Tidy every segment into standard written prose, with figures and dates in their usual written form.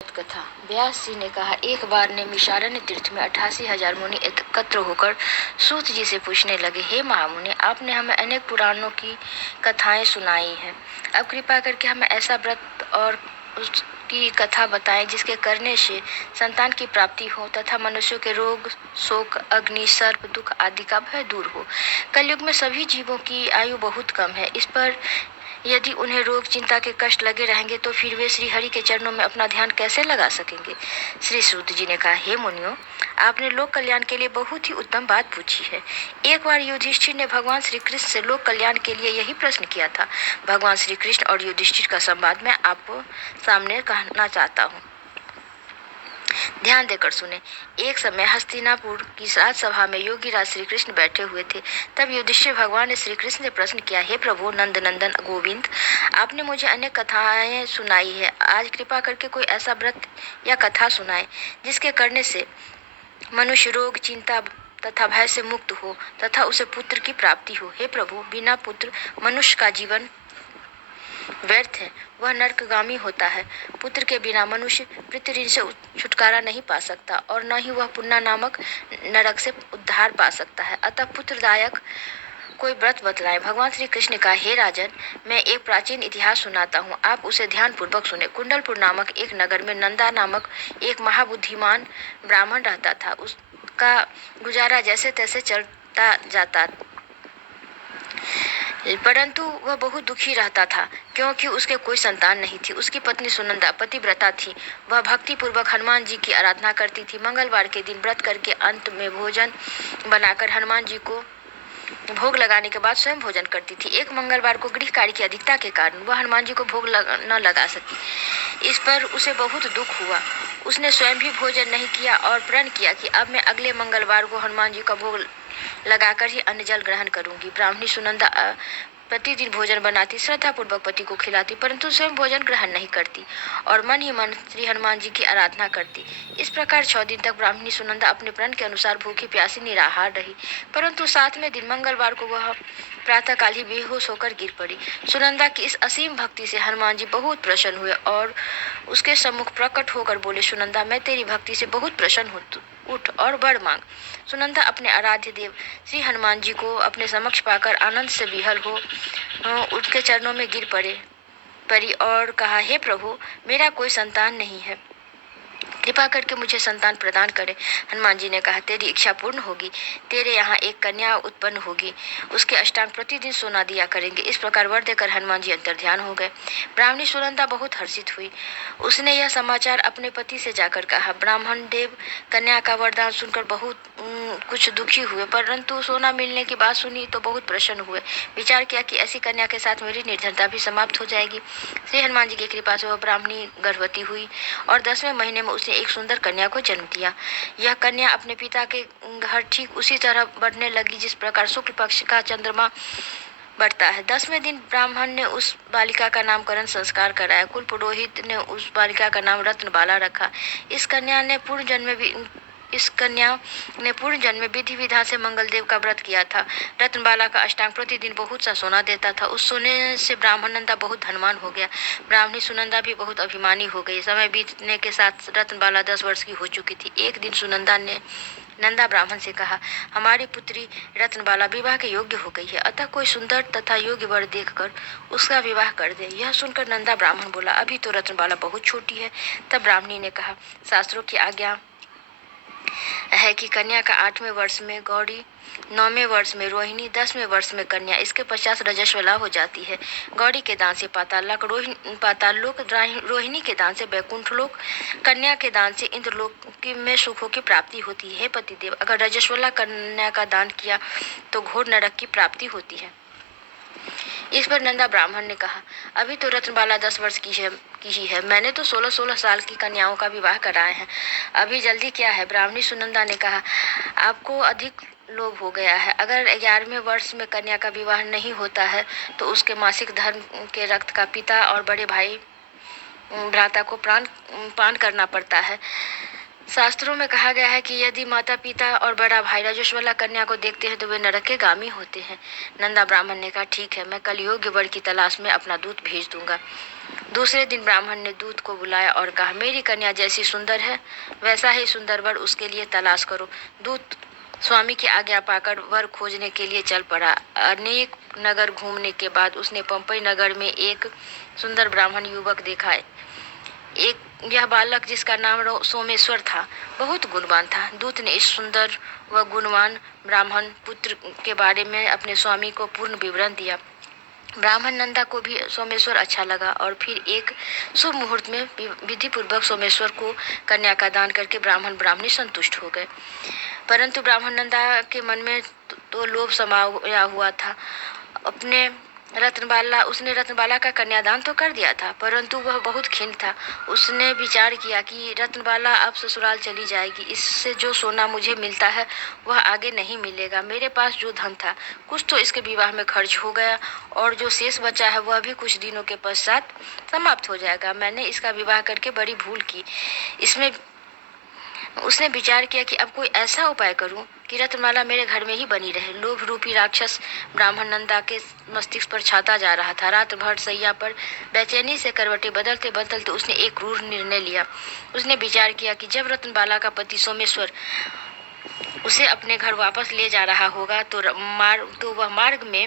कथा। व्यास जी ने कहा, एक बार नैमिषारण्य तीर्थ में 88,000 मुनि एकत्र होकर सूत जी से पूछने लगे, हे महामुनि, आपने हमें अनेक पुराणों की कथाएं सुनाई हैं। अब कृपा करके हमें ऐसा व्रत और उसकी कथा बताएं जिसके करने से संतान की प्राप्ति हो तथा मनुष्यों के रोग, शोक, अग्नि, सर्प, दुख आदि का भय दूर हो। कलयुग में सभी जीवों की आयु बहुत कम है। इस पर यदि उन्हें रोग, चिंता के कष्ट लगे रहेंगे तो फिर वे श्री हरि के चरणों में अपना ध्यान कैसे लगा सकेंगे। श्री सूत जी ने कहा, हे मुनियों, आपने लोक कल्याण के लिए बहुत ही उत्तम बात पूछी है। एक बार युधिष्ठिर ने भगवान श्री कृष्ण से लोक कल्याण के लिए यही प्रश्न किया था। भगवान श्री कृष्ण और युधिष्ठिर का संवाद मैं आपको सामने कहना चाहता हूँ, ध्यान देकर सुने। एक समय हस्तिनापुर की राजसभा में योगीराज श्री कृष्ण बैठे हुए थे। तब युधिष्ठिर भगवान ने श्री कृष्ण से प्रश्न किया, हे प्रभु नंद नंदन गोविंद, आपने मुझे अनेक कथाएं सुनाई है। आज कृपा करके कोई ऐसा व्रत या कथा सुनाए जिसके करने से मनुष्य रोग, चिंता तथा भय से मुक्त हो तथा उसे पुत्र की प्राप्ति हो। हे प्रभु, बिना पुत्र मनुष्य का जीवन व्यर्थ है, वह नरकगामी होता है। पुत्र के बिना मनुष्य पृथ्वी से छुटकारा नहीं पा सकता और न ही वह पुण्य नामक नरक से उद्धार पा सकता है। अतः पुत्रदायक कोई व्रत बतलाएं। भगवान श्री कृष्ण का, हे राजन, मैं एक प्राचीन इतिहास सुनाता हूँ, आप उसे ध्यान पूर्वक सुने। कुंडलपुर नामक एक नगर में नंदा नामक एक महाबुद्धिमान ब्राह्मण रहता था। उसका गुजारा जैसे तैसे चलता जाता, परंतु वह बहुत दुखी रहता था क्योंकि उसके कोई संतान नहीं थी। उसकी पत्नी सुनंदा पतिव्रता थी। वह भक्ति पूर्वक हनुमान जी की आराधना करती थी। मंगलवार के दिन व्रत करके अंत में भोजन बनाकर हनुमान जी को भोग लगाने के बाद स्वयं भोजन करती थी। एक मंगलवार को गृह कार्य की अधिकता के कारण वह हनुमान जी को भोग न लगा सकी। इस पर उसे बहुत दुख हुआ। उसने स्वयं भी भोजन नहीं किया और प्रण किया कि अब मैं अगले मंगलवार को हनुमान जी का भोग लगाकर ही अन्न जल ग्रहण करूंगी। ब्राह्मणी सुनंदा प्रतिदिन भोजन बनाती, श्रद्धा पूर्वक पति को खिलाती, परंतु स्वयं भोजन ग्रहण नहीं करती और मन ही मन श्री हनुमान जी की आराधना करती। इस प्रकार 6 दिन तक ब्राह्मणी सुनंदा अपने प्रण के अनुसार भूखी प्यासी निराहार रही, परंतु 7वें दिन मंगलवार को वह प्रातःकाल ही बेहोश होकर गिर पड़ी। सुनंदा की इस असीम भक्ति से हनुमान जी बहुत प्रसन्न हुए और उसके सम्मुख प्रकट होकर बोले, सुनंदा, मैं तेरी भक्ति से बहुत प्रसन्न हूँ, उठ और वर मांग। सुनंदा अपने आराध्य देव श्री हनुमान जी को अपने समक्ष पाकर आनंद से विहल हो उसके चरणों में गिर पड़ी और कहा, हे प्रभु, मेरा कोई संतान नहीं है, कृपा करके मुझे संतान प्रदान करे। हनुमान जी ने कहा, तेरी इच्छा पूर्ण होगी, तेरे यहाँ एक कन्या उत्पन्न होगी, उसके अष्टांग प्रतिदिन सोना दिया करेंगे। इस प्रकार वर देकर हनुमान जी अंतर्ध्यान हो गए। ब्राह्मणी सुनंदा बहुत हर्षित हुई। उसने यह समाचार अपने पति से जाकर कहा। ब्राह्मण देव कन्या का वरदान सुनकर बहुत कुछ दुखी हुए, परंतु सोना मिलने की बात सुनी तो बहुत प्रसन्न हुए। विचार किया कि ऐसी कन्या के साथ मेरी निर्धनता भी समाप्त हो जाएगी। श्री हनुमान जी की कृपा से वह ब्राह्मणी गर्भवती हुई और 10वें महीने में उसने एक सुंदर कन्या को जन्म दिया। यह कन्या अपने पिता के घर ठीक उसी तरह बढ़ने लगी जिस प्रकार शुक्ल पक्ष का चंद्रमा बढ़ता है। 10वें दिन ब्राह्मण ने उस बालिका का नामकरण संस्कार कराया। कुल पुरोहित ने उस बालिका का नाम रत्नबाला रखा। इस कन्या ने पूर्व जन्म में विधि विधान से मंगलदेव का व्रत किया था। रत्नबाला का अष्टांग प्रतिदिन बहुत सा सोना देता था। उस सोने से ब्राह्मण नंदा बहुत धनवान हो गया। ब्राह्मणी सुनंदा भी बहुत अभिमानी हो गई। समय बीतने के साथ रत्नबाला 10 वर्ष की हो चुकी थी। एक दिन सुनंदा ने नंदा ब्राह्मण से कहा, हमारी पुत्री रत्नबाला विवाह के योग्य हो गई है, अतः कोई सुंदर तथा योग्य वर देखकर उसका विवाह कर दे। यह सुनकर नंदा ब्राह्मण बोला, अभी तो रत्नबाला बहुत छोटी है। तब ब्राह्मणी ने कहा, शास्त्रों की आज्ञा है कि कन्या का 8वें वर्ष में गौरी, 9वें वर्ष में रोहिणी, 10वें वर्ष में कन्या, इसके 50 रजस्वला हो जाती है। गौरी के दान से पाताल लोक, रोहिणी के दान से बैकुंठ लोक, कन्या के दान से इंद्रलोक में सुखों की प्राप्ति होती है। पतिदेव, अगर रजस्वला कन्या का दान किया तो घोर नरक की प्राप्ति होती है। इस पर नंदा ब्राह्मण ने कहा, अभी तो रत्नबाला 10 वर्ष की ही है, मैंने तो 16-16 साल की कन्याओं का विवाह कराए हैं, अभी जल्दी क्या है। ब्राह्मणी सुनंदा ने कहा, आपको अधिक लोभ हो गया है। अगर 11वें वर्ष में कन्या का विवाह नहीं होता है तो उसके मासिक धर्म के रक्त का पिता और बड़े भाई भ्राता को पान करना पड़ता है। शास्त्रों में कहा गया है कि यदि माता पिता और बड़ा भाई रजस्वला कन्या को देखते हैं तो वे नरक के गामी होते हैं। नंदा ब्राह्मण ने कहा, ठीक है, मैं कल योग्य वर की तलाश में अपना दूत भेज दूंगा। दूसरे दिन ब्राह्मण ने दूत को बुलाया और कहा, मेरी कन्या जैसी सुंदर है वैसा ही सुंदर वर उसके लिए तलाश करो। दूत स्वामी की आज्ञा पाकर वर खोजने के लिए चल पड़ा। अनेक नगर घूमने के बाद उसने पंपई नगर में एक सुंदर ब्राह्मण युवक देखा। यह बालक, जिसका नाम सोमेश्वर था, बहुत गुणवान था। दूत ने इस सुंदर व गुणवान ब्राह्मण पुत्र के बारे में अपने स्वामी को पूर्ण विवरण दिया। ब्राह्मण नंदा को भी सोमेश्वर अच्छा लगा और फिर एक शुभ मुहूर्त में विधि पूर्वक सोमेश्वर को कन्या का दान करके ब्राह्मण ब्राह्मणी संतुष्ट हो गए। परंतु ब्राह्मण नंदा के मन में तो लोभ समाया हुआ था। उसने रत्नबाला का कन्यादान तो कर दिया था, परंतु वह बहुत खिन्न था। उसने विचार किया कि रत्नबाला अब ससुराल चली जाएगी, इससे जो सोना मुझे मिलता है वह आगे नहीं मिलेगा। मेरे पास जो धन था कुछ तो इसके विवाह में खर्च हो गया और जो शेष बचा है वह भी कुछ दिनों के पश्चात समाप्त हो जाएगा। मैंने इसका विवाह करके बड़ी भूल की। इसमें उसने विचार किया कि अब कोई ऐसा उपाय करूं कि रत्नमाला मेरे घर में ही बनी रहे। लोभ रूपी राक्षस ब्राह्मण नंदा के मस्तिष्क पर छाता जा रहा था। रात भर सैया पर बेचैनी से करवटें बदलते बदलते उसने एक क्रूर निर्णय लिया। उसने विचार किया कि जब रत्नबाला का पति सोमेश्वर उसे अपने घर वापस ले जा रहा होगा तो वह मार्ग में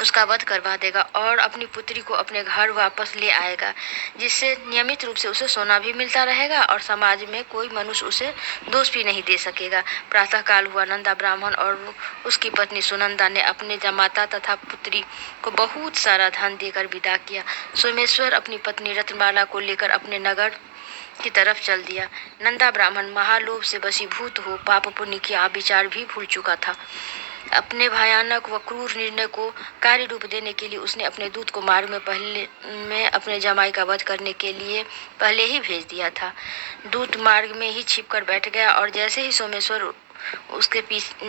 उसका वध करवा देगा और अपनी पुत्री को अपने घर वापस ले आएगा, जिससे नियमित रूप से उसे सोना भी मिलता रहेगा और समाज में कोई मनुष्य उसे दोष भी नहीं दे सकेगा। प्रातः काल हुआ। नंदा ब्राह्मण और उसकी पत्नी सुनंदा ने अपने जमाता तथा पुत्री को बहुत सारा धन देकर विदा किया। सोमेश्वर अपनी पत्नी रत्नबाला को लेकर अपने नगर की तरफ चल दिया। नंदा ब्राह्मण महालोभ से वशीभूत हो पाप पुण्य की विचार भी भूल चुका था। अपने भयानक व क्रूर निर्णय को कार्य रूप देने के लिए उसने अपने दूत को मार्ग में अपने जमाई का वध करने के लिए पहले ही भेज दिया था। दूत मार्ग में ही छिपकर बैठ गया और जैसे ही सोमेश्वर उसके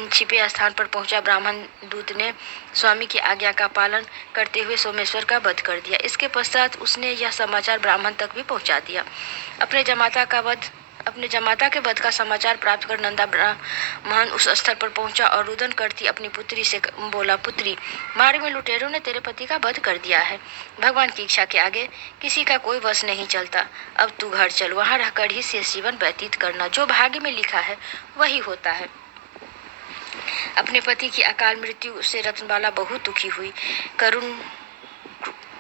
छिपे स्थान पर पहुंचा, ब्राह्मण दूत ने स्वामी की आज्ञा का पालन करते हुए सोमेश्वर का वध कर दिया। इसके पश्चात उसने यह समाचार ब्राह्मण तक भी पहुंचा दिया। अपने जमाता के वध का समाचार प्राप्त कर नंदा ब्राह्मण उस स्थल पर पहुंचा और रुदन करती अपनी पुत्री से बोला, पुत्री, मार्ग में लुटेरों ने तेरे पति का वध कर दिया है। भगवान की इच्छा के आगे किसी का कोई वश नहीं चलता। अब तू घर चल, वहां रहकर ही शेष जीवन व्यतीत करना। जो भाग्य में लिखा है वही होता है। अपने पति की अकाल मृत्यु से रत्नबाला बहुत दुखी हुई। करुण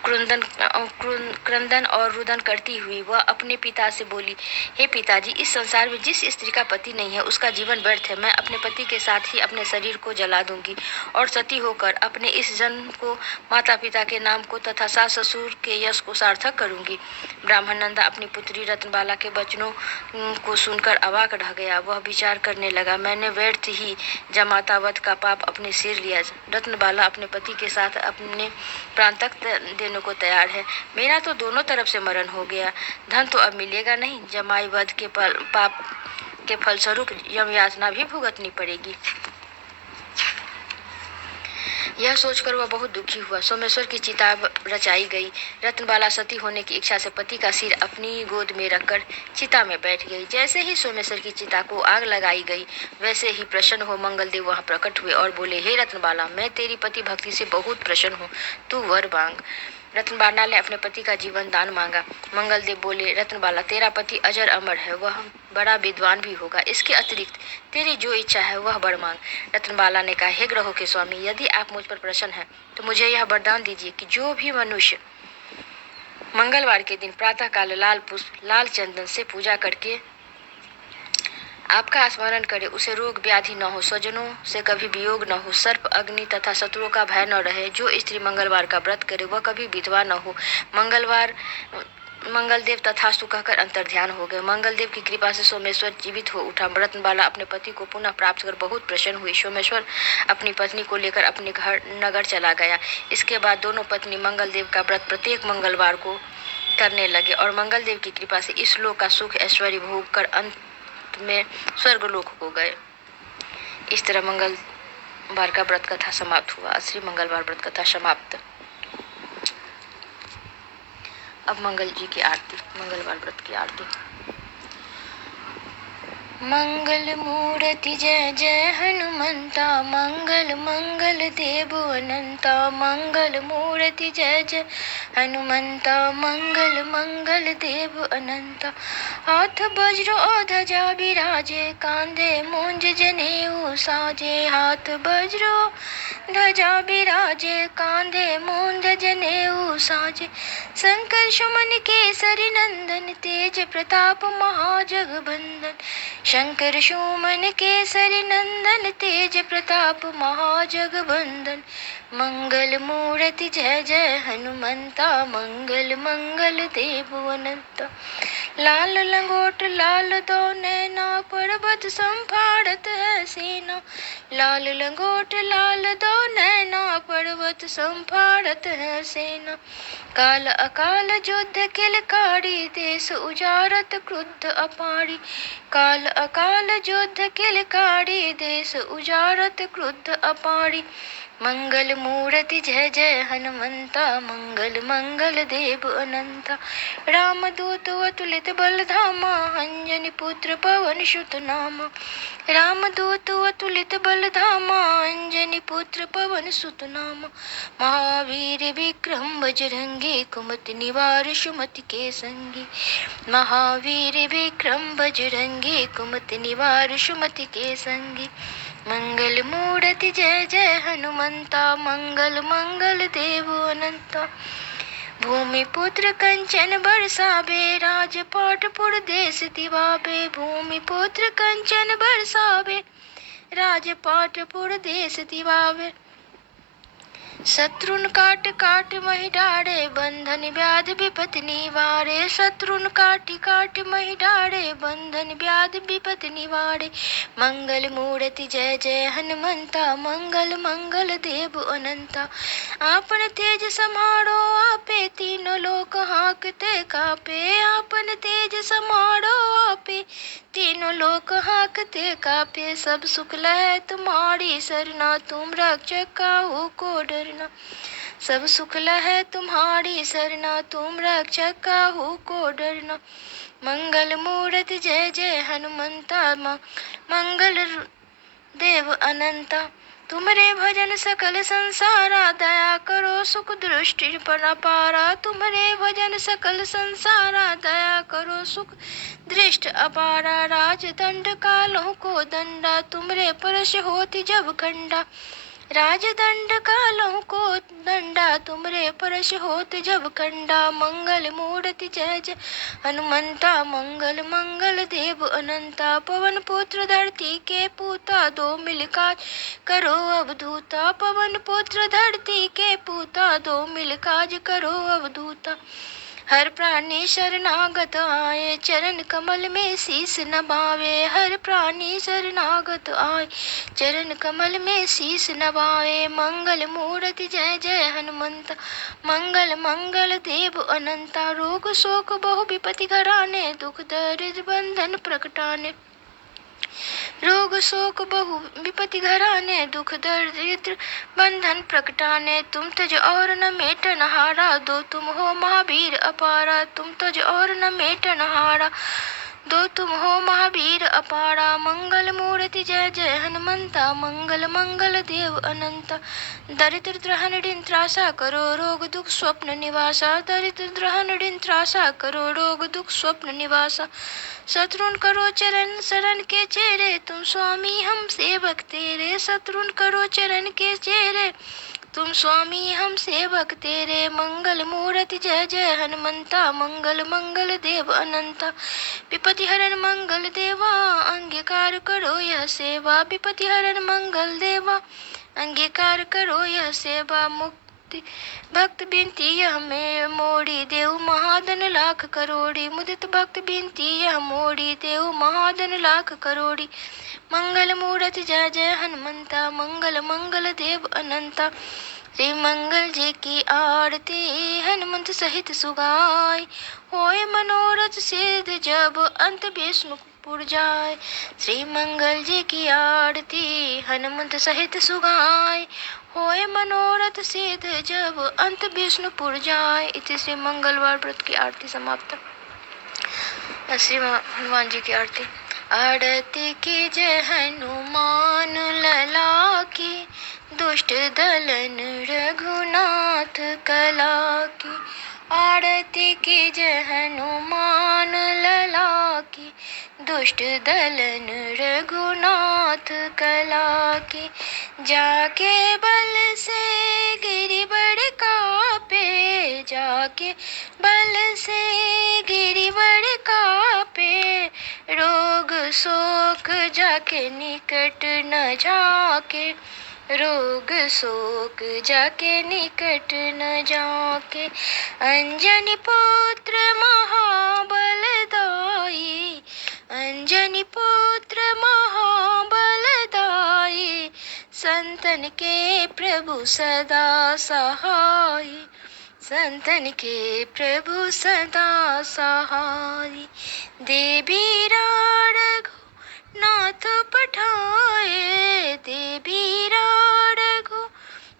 क्रंदन और रुदन करती हुई वह अपने पिता से बोली, हे पिताजी, इस संसार में जिस स्त्री का पति नहीं है उसका जीवन व्यर्थ है। मैं अपने पति के साथ ही अपने शरीर को जला दूंगी और सती होकर अपने इस जन्म को, माता पिता के नाम को तथा सास ससुर के यश को सार्थक करूंगी। ब्राह्मण नंदा अपनी पुत्री रत्नबाला के वचनों को सुनकर अवाक रह गया। वह विचार करने लगा, मैंने व्यर्थ ही जमातावत का पाप अपने सिर लिया। रत्नबाला अपने पति के साथ अपने प्राण तक देने को तैयार है। मेरा तो दोनों तरफ से मरण हो गया। धन तो अब मिलेगा नहीं। जमाई वध के पाप के फलस्वरूप यम यातना भी भुगतनी पड़ेगी। यह सोचकर वह बहुत दुखी हुआ। सोमेश्वर की चिता रचाई गई। रत्नबाला सती होने की इच्छा से पति का सिर अपनी गोद में रखकर चिता में बैठ गई। जैसे ही सोमेश्वर की चिता को आग लगाई गई, वैसे ही प्रसन्न हो मंगलदेव वहां प्रकट हुए और बोले, हे रत्नबाला, मैं तेरी पति भक्ति से बहुत प्रसन्न हूँ, तू वर मांग। रत्नबाला ने अपने पति का जीवन दान मांगा। मंगलदेव बोले, रत्नबाला, तेरा पति अजर अमर है, वह बड़ा विद्वान भी होगा। इसके अतिरिक्त तेरी जो इच्छा है वह वर मांग। रत्नबाला ने कहा, हे ग्रहों के स्वामी, यदि आप मुझ पर प्रसन्न हैं तो मुझे यह वरदान दीजिए कि जो भी मनुष्य मंगलवार के दिन प्रातः काल लाल पुष्प, लाल चंदन से पूजा करके आपका स्मरण करे, उसे रोग व्याधि न हो, स्वजनों से कभी वियोग न हो, सर्प अग्नि तथा शत्रुओं का भय न रहे। जो स्त्री मंगलवार का व्रत करे वह कभी विधवा न हो। मंगलदेव तथास्तु कहकर अंतर्ध्यान हो गए। मंगलदेव की कृपा से सोमेश्वर जीवित हो उठा। रत्नबाला अपने पति को पुनः प्राप्त कर बहुत प्रसन्न हुई। सोमेश्वर अपनी पत्नी को लेकर अपने नगर चला गया। इसके बाद दोनों पत्नी मंगलदेव का व्रत प्रत्येक मंगलवार को करने लगे और मंगलदेव की कृपा से इस लोक का सुख ऐश्वर्य भोग कर अंत में स्वर्गलोक हो गए। इस तरह मंगलवार का व्रत कथा समाप्त हुआ। श्री मंगलवार व्रत कथा समाप्त। अब मंगल जी की आरती, मंगलवार व्रत की आरती। मंगल मूर्ति जय जय हनुमंता, मंगल मंगल देव अनंता। मंगल मूर्ति जय जय हनुमंता, मंगल मंगल देव अनंता। हाथ वज्र और ध्वजा विराजे, कांधे मूंज जनेऊ साजे। हाथ वज्र ध्वजा विराजे, कांधे मूंज जनेऊ साजे। शंकर सुमन केसरी नंदन, तेज प्रताप महाजगबंदन। शंकर सुमन केसरी नंदन, तेज प्रताप महाजगबंदन। मंगल मूर्ति जय जय हनुमंता, मंगल मंगल देव अनंता। लाल लंगोट लाल दो नैना, पर्वत संफाड़त है सेना। लाल लंगोट लाल दो नैना, पर्वत संफाड़त है सेना। काल अकाल युद्ध किलकारी, देश उजारत क्रुद्ध अपारी। काल अकाल युद्ध किलकारी, देश उजारत क्रुद्ध अपारी। मंगल मूर्ति जय जय हनुमंता, मंगल मंगल देव अनंता। रामदूत अतुलित बल धामा, अंजनी पुत्र पवन सुत नामा। रामदूत अतुलित बल धामा, अंजनी पुत्र पवन सुत नामा। महावीर विक्रम बजरंगी, कुमति निवार सुमति के संगी। महावीर विक्रम बजरंगी, कुमति निवार सुमति के संगी। मंगल मूर्ति जय जय हनुमंता, मंगल मंगल देव अनंता। भूमि पुत्र कंचन बरसावे, राजपाट पुर देश दिवावे। भूमि पुत्र कंचन बरसावे, राजपाट पुर देश दिवावे। शत्रुन काट काट महि डारे, बंधन व्याधि विपत्ति निवारे। शत्रुन काट काट महि डारे, बंधन व्याधि विपत्ति निवारे। मंगल मूर्ति जय जय हनुमंता, मंगल मंगल देव अनंता। आपन तेज समारो आपे, तीनों लोक हाँकते कापे। आपन तेज समारो आपे, तीनों लोक हाँकते कापे। सब सुख लहै तुम्हारी सरना, तुम रक्षक काहू को डरना। सब सुख लहै तुम्हारी सरना, तुम रक्षक काहू को डरना। मंगल मूर्ति जय जय हनुमंता, मंगल देव अनंता। तुमरे भजन सकल संसारा, दया करो सुख दृष्टि पर अपारा। तुमरे भजन सकल संसारा, दया करो सुख दृष्टि अपारा। राजदंड कालों को दंडा, तुमरे परश होति जब खंडा। राजदंड कालों को दंडा, तुमरे परश होत जब खंडा। मंगल मूर्ति जय जय हनुमंता, मंगल मंगल देव अनंता। पवन पुत्र धरती के पूता, दो मिल काज करो अवधूता। पवन पुत्र धरती के पूता, दो मिल काज करो अवधूता। हर प्राणी शरणागत आए, चरण कमल में शीस नभावे। हर प्राणी शरणागत आए, चरण कमल में शीस नभावे। मंगल मूर्ति जय जय हनुमंता, मंगल मंगल देव अनंता। रोग शोक बहु विपत्ति घराने, दुख दरिद्र बंधन प्रकटाने। रोग शोक बहु विपत्ति घराने, दुख दरिद्र बंधन प्रकटाने। तुम तज और न मेटन हारा, दो तुम हो महावीर अपारा। तुम तज और न मेटन हारा, दो तुम हो महावीर अपारा। मंगल मूर्ति जय जय हनुमंता, मंगल मंगल देव अनंता। दरिद्र द्रहन ऋण त्रासा करो, रोग दुख स्वप्न निवासा। दरिद्र द्रहन ऋण त्रासा करो, रोग दुख स्वप्न निवासा। शत्रुन करो चरण शरण के चेरे, तुम स्वामी हम सेवक तेरे। शत्रुन करो चरण के चेरे, तुम स्वामी हम सेवक तेरे। मंगल मूर्ति जय जय हनुमंता, मंगल मंगल देव अनंता। विपत्ति हरण मंगल देवा, अंगीकार करो यह सेवा। विपत्ति हरण मंगल देवा, अंगीकार करो यह सेवा। मुक्ति भक्त बिनती यह में मोड़ी, देव महादन लाख करोड़ी। मुदित भक्त बिनती यह मोड़ी, देव महादन लाख करोड़ी। मंगल मूर्ति जय जय हनुमंता, मंगल मंगल देव अनंता। श्री मंगल जी की आरती हनुमंत सहित सुगाय, होय मनोरथ सिद्ध जब अंत विष्णुपुर जाय। श्री मंगल जी की आरती हनुमंत सहित सुगाय, होय मनोरथ सिद्ध जब अंत विष्णुपुर जाय। इति श्री मंगलवार व्रत की आरती समाप्त। श्री हनुमान जी की आरती। आरती कीजय हनुमान लला की, दुष्ट दलन रघुनाथ कला की। आरती कीजय हनुमान लला की, दुष्ट दलन रघुनाथ कला की। जाके बल से गिरिवर कापे, जाके बल से गिरिवर कापे, रोग शोक जाके निकट न जाके, रोग शोक जाके निकट न जाके। अंजनी पुत्र महाबल दाई, अंजनी पुत्र महाबल दाई, संतन के प्रभु सदा सहाय, संतन के प्रभु सदा सहाय। देवी रघु नाथ पठाए, देवी रघु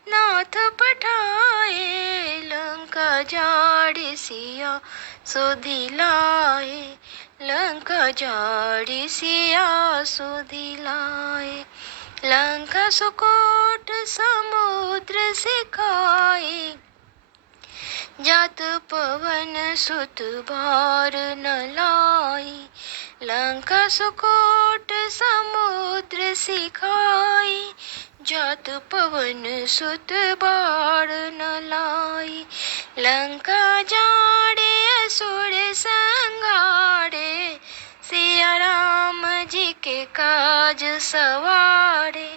नाथ पठाए, लंका जाड़ सिया सुधिलाए, लंका जाड़ सिया सुधिलाए। लंका सुकोट समुद्र सिखाए, जात पवन सुत बार न लाई, लंका सुकोट समुद्र सिखाई, जात पवन सुत बार न लाई। लंका जाड़े असुर संगाड़े, सिया राम जी के काज सवारे,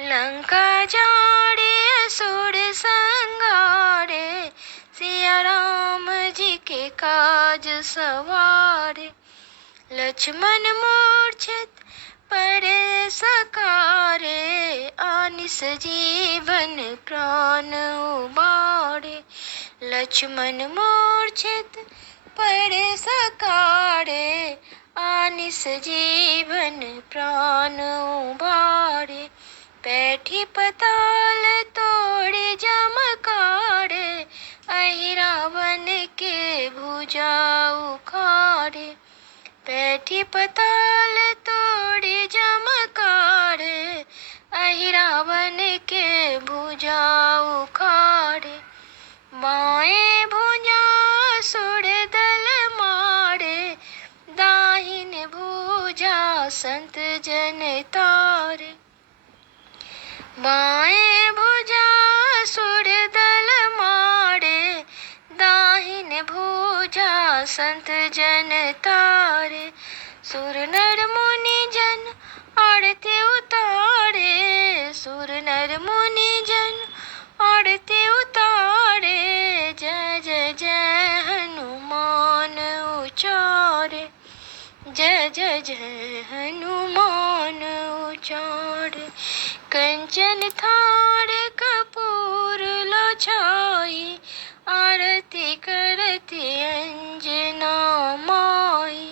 लंका जाड़े असुर संगाड़े, सिया राम जी के काज सवारे। लक्ष्मण मूर्छित पड़े सकारे, आनिस जीवन प्राण उबारे, लक्ष्मण मूर्छित पड़े सकारे, आनिस जीवन प्राण उबारे। बैठी पताल तोड़े जमकारे, अहि रावण के भुजा उखाड़े, बैठी पताल तोड़े जमकारे, अहि रावण के भुजा उखाड़े। बाएं भुजा सुर दल मारे, दाहिन भुजा संत जन तारे, बाएं भुजा सुर दल मारे, दाहिन भुजा संत जन तारे। सुर नर मुनि जन आरती उतारे, सुर नर मुनि जन आरती उतारे, जय जय जय हनुमान उचारे, जय जय जय हनुमान उचारे। कंचन थार कपूर लो छाई, आरती करती अंजना माई,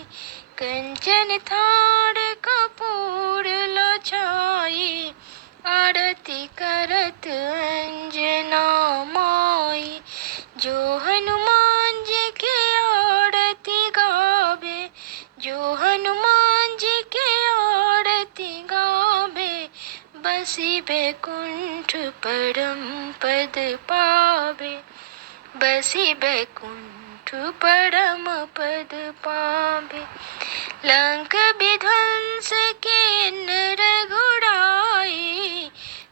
कंचन थार कपूर लो छाई, आरती करत अंजना माई। जो हनुमान जी की आरती गावे, जो हनुमान जी की आरती गावे, बसी बैकुंठ परम पद पावे, बसी बैकुंठ परम पद पावे। लंक विध्वंस किन्नर घुड़ाई,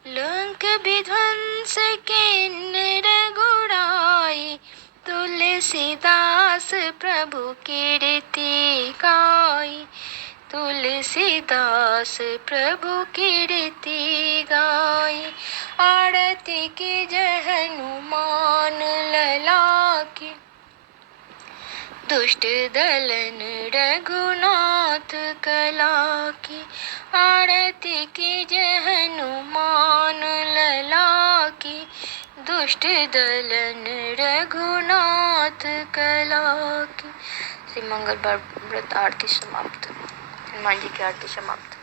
लंक विध्वंस किन्नर घुड़ाई, तुलसीदास प्रभु कीर्ति गाई, तुलसीदास प्रभु कीर्ति गाई। आरती कीजय हनुमान लला की, दुष्ट दलन रघुनाथ कला की। आरती कीजय हनुमान लला की, दुष्ट दलन रघुनाथ कला की। श्री मंगलवार व्रत आरती समाप्त। हनुमान जी की आरती समाप्त।